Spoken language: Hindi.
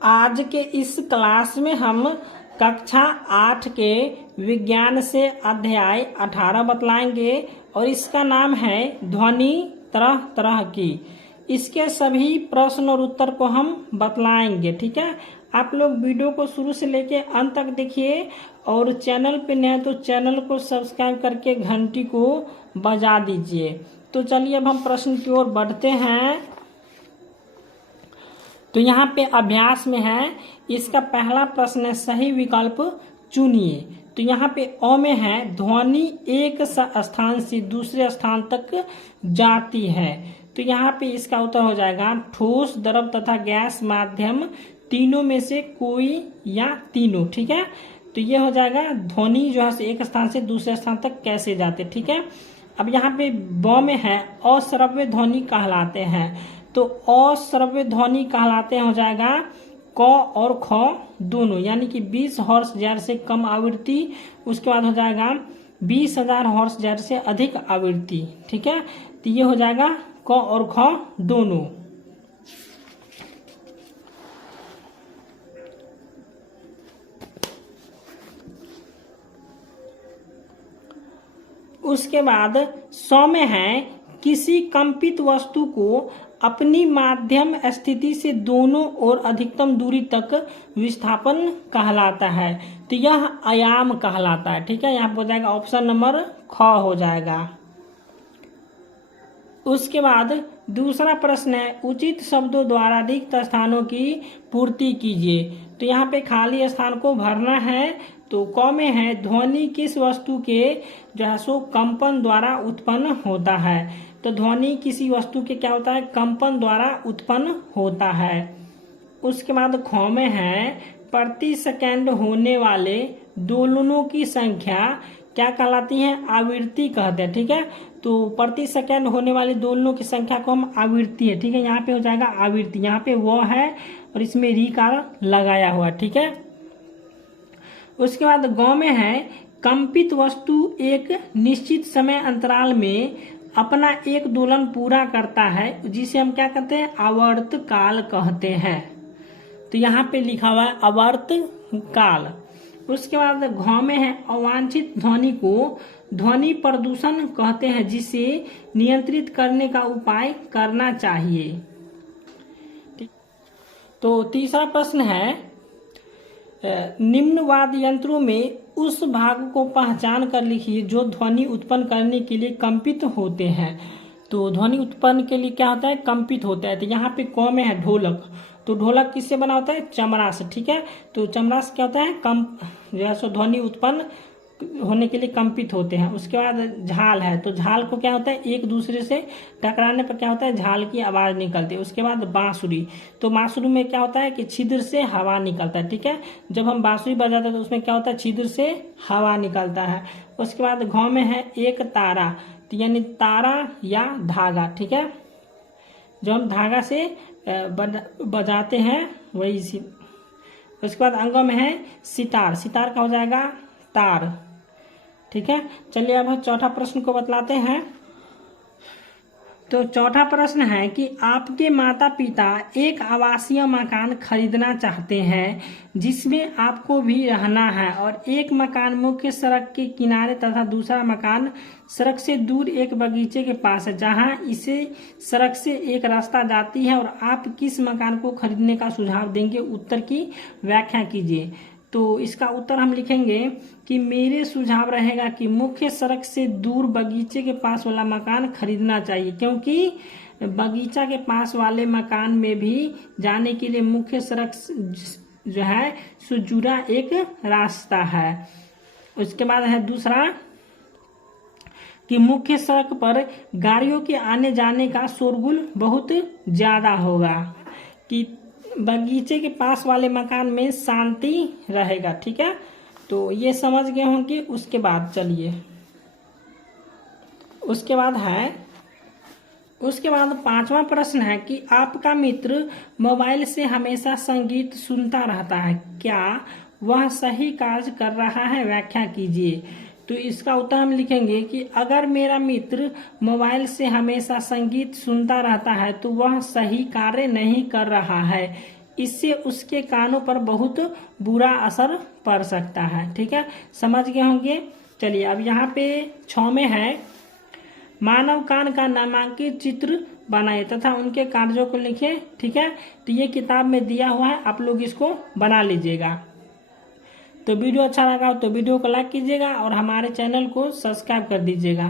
आज के इस क्लास में हम कक्षा 8 के विज्ञान से अध्याय 18 बतलाएंगे और इसका नाम है ध्वनि तरह तरह की। इसके सभी प्रश्न और उत्तर को हम बतलाएंगे। ठीक है, आप लोग वीडियो को शुरू से लेके अंत तक देखिए और चैनल पे नए तो चैनल को सब्सक्राइब करके घंटी को बजा दीजिए। तो चलिए अब हम प्रश्न की ओर बढ़ते हैं। तो यहाँ पे अभ्यास में है, इसका पहला प्रश्न है सही विकल्प चुनिए। तो यहाँ पे अ में है ध्वनि एक स्थान से दूसरे स्थान तक जाती है। तो यहाँ पे इसका उत्तर हो जाएगा ठोस, द्रव तथा गैस माध्यम तीनों में से कोई या तीनों। ठीक है, तो ये हो जाएगा ध्वनि जो है एक स्थान से दूसरे स्थान तक कैसे जाते। ठीक है, अब यहाँ पे ब में है अश्रव्य ध्वनि कहलाते हैं। तो अश्रव्य ध्वनि कहलाते हैं हो जाएगा क और ख दोनों, यानी कि 20 हर्ट्ज से कम आवृत्ति, उसके बाद हो जाएगा 20,000 हर्ट्ज से अधिक आवृत्ति। ठीक है, तो ये हो जाएगा क और ख दोनों। उसके बाद 100 में है किसी कंपित वस्तु को अपनी माध्यम स्थिति से दोनों ओर अधिकतम दूरी तक विस्थापन कहलाता है। तो यह आयाम कहलाता है। ठीक है, यहाँ पर हो जाएगा ऑप्शन नंबर ख हो जाएगा। उसके बाद दूसरा प्रश्न है उचित शब्दों द्वारा रिक्त स्थानों की पूर्ति कीजिए। तो यहाँ पे खाली स्थान को भरना है। तो क में है ध्वनि किस वस्तु के जो है सो कंपन द्वारा उत्पन्न होता है। तो ध्वनि किसी वस्तु के क्या होता है, कंपन द्वारा उत्पन्न होता है। उसके बाद ख में है प्रति सेकंड होने वाले दोलनों की संख्या क्या कहलाती है, आवृत्ति कहते हैं। ठीक है, तो प्रति सेकंड होने वाले दोलनों की संख्या को हम आवृत्ति है। ठीक है, यहाँ पे हो जाएगा आवृत्ति, यहाँ पे वो है और इसमें री का लगाया हुआ। ठीक है, उसके बाद ग में है कंपित वस्तु एक निश्चित समय अंतराल में अपना एक दोलन पूरा करता है, जिसे हम क्या कहते हैं, आवर्त काल कहते हैं। तो यहाँ पे लिखा हुआ है आवर्त काल। उसके बाद घ में है अवांछित ध्वनि को ध्वनि प्रदूषण कहते हैं, जिसे नियंत्रित करने का उपाय करना चाहिए। तो तीसरा प्रश्न है निम्न वाद्य यंत्रों में उस भाग को पहचान कर लिखिए जो ध्वनि उत्पन्न करने के लिए कंपित होते हैं। तो ध्वनि उत्पन्न के लिए क्या होता है, कंपित होता है। तो यहाँ पे क में है ढोलक। तो ढोलक किससे बना होता है, चमड़ा से। ठीक है, तो चमड़ा से क्या होता है, जो है सो ध्वनि उत्पन्न होने के लिए कंपित होते हैं। उसके बाद झाल है। तो झाल को क्या होता है, एक दूसरे से टकराने पर क्या होता है, झाल की आवाज निकलती है। उसके बाद बांसुरी। तो बांसुरी में क्या होता है कि छिद्र से हवा निकलता है। ठीक है, जब हम बांसुरी बजाते हैं तो उसमें क्या होता है, छिद्र से हवा निकलता है। उसके बाद घ में है एक तारा, तो यानी तारा या धागा। ठीक है, जो हम धागा से बजाते हैं वही सी। उसके बाद अंग में है सितार। सितार का हो जाएगा तार। ठीक है, चलिए अब हम चौथा प्रश्न को बतलाते हैं। तो चौथा प्रश्न है कि आपके माता पिता एक आवासीय मकान खरीदना चाहते हैं जिसमें आपको भी रहना है, और एक मकान मुख्य सड़क के किनारे तथा दूसरा मकान सड़क से दूर एक बगीचे के पास है, जहां इसे सड़क से एक रास्ता जाती है, और आप किस मकान को खरीदने का सुझाव देंगे, उत्तर की व्याख्या कीजिए। तो इसका उत्तर हम लिखेंगे कि मेरे सुझाव रहेगा कि मुख्य सड़क से दूर बगीचे के पास वाला मकान खरीदना चाहिए, क्योंकि बगीचा के पास वाले मकान में भी जाने के लिए मुख्य सड़क जो है सो जुड़ा एक रास्ता है। उसके बाद है दूसरा कि मुख्य सड़क पर गाड़ियों के आने जाने का शोरगुल बहुत ज्यादा होगा, कि बगीचे के पास वाले मकान में शांति रहेगा। ठीक है, तो ये समझ गए होंगे। उसके बाद चलिए उसके बाद पांचवा प्रश्न है कि आपका मित्र मोबाइल से हमेशा संगीत सुनता रहता है, क्या वह सही कार्य कर रहा है, व्याख्या कीजिए। तो इसका उत्तर हम लिखेंगे कि अगर मेरा मित्र मोबाइल से हमेशा संगीत सुनता रहता है तो वह सही कार्य नहीं कर रहा है, इससे उसके कानों पर बहुत बुरा असर पड़ सकता है। ठीक है, समझ गए होंगे। चलिए अब यहाँ पे 6 में है, मानव कान का नामांकित चित्र बनाए तथा उनके कार्यों को लिखे। ठीक है, तो ये किताब में दिया हुआ है, आप लोग इसको बना लीजिएगा। तो वीडियो अच्छा लगा हो तो वीडियो को लाइक कीजिएगा और हमारे चैनल को सब्सक्राइब कर दीजिएगा।